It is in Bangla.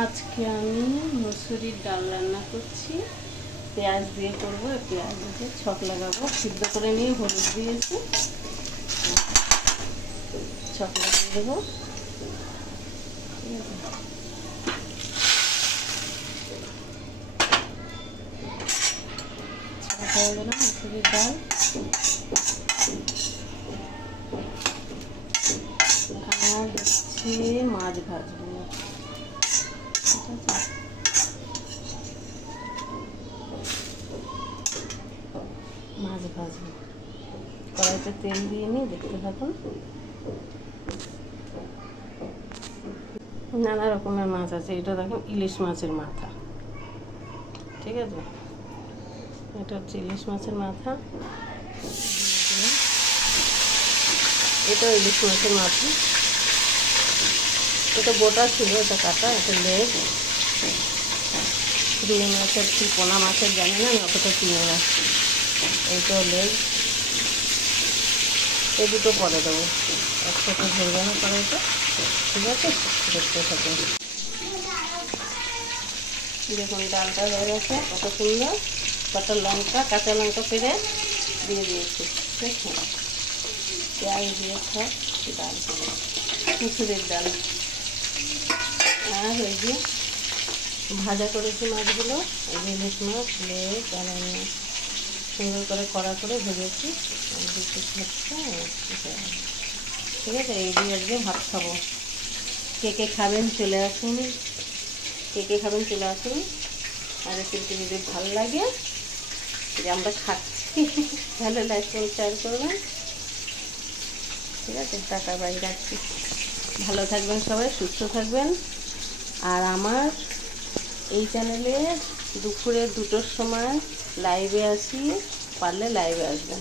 আজকে আমি মুসুরির ডাল রান্না করছি। পেঁয়াজ দিয়ে করবো, পেঁয়াজ দিয়ে ছক লাগাবো। সিদ্ধ করে নিয়ে হলুদ দিয়েছি, ছক লাগিয়ে দেবো। ঠিক আছে, ছক হয়ে গেল মুসুরির ডাল। আর হচ্ছে মাছ ভাজবো। মাছ ভাজবো, কড়াইতে তেল দিয়ে নিই, দেখতে থাকুন। নানা রকমের মাছ আছে। এটা দেখুন ইলিশ মাছের মাথা। ঠিক আছে, এটা হচ্ছে ইলিশ মাছের মাথা। এটাও ইলিশ মাছের মাথা। এটা গোটা ছিল, এটা কাটা। এটা লেগ। রুই মাছের কি পোনা মাছের জানি না, অতটা চিনি না। এইটাও লেগ। এই দুটো পরে দেবো, একসাথে ধরবে না কড়াইতে। ঠিক আছে, দেখতে থাকুন। দেখুন ডালটা হয়ে গেছে, কত সুন্দর। কটা লঙ্কা, কাঁচা লঙ্কা পেরে দিয়ে দিয়েছি। ঠিক আছে, পেঁয়াজ দিয়ে সব ডাল, মুসুরির ডাল। আর ওই যে ভাজা করেছি মাছগুলো, ইলিশ মাছ, লেগ আর সুন্দর করে কড়া করে ভেজেছি। ঠিক আছে, এই দিয়ে আজকে ভাত খাবো। কে কে খাবেন চলে আসুন, কে কে খাবেন চলে আসুন। আর রেসিপিটি যদি ভালো লাগে, যে আমরা খাচ্ছি, তাহলে লাইক করে শেয়ার করবেন। ঠিক আছে, টাটা, বাই, রাখছি। ভালো থাকবেন সবাই, সুস্থ থাকবেন। আর আমার এই চ্যানেলে দুপুরে 2টোর সময় লাইভে আসি, পারলে লাইভে আসবেন।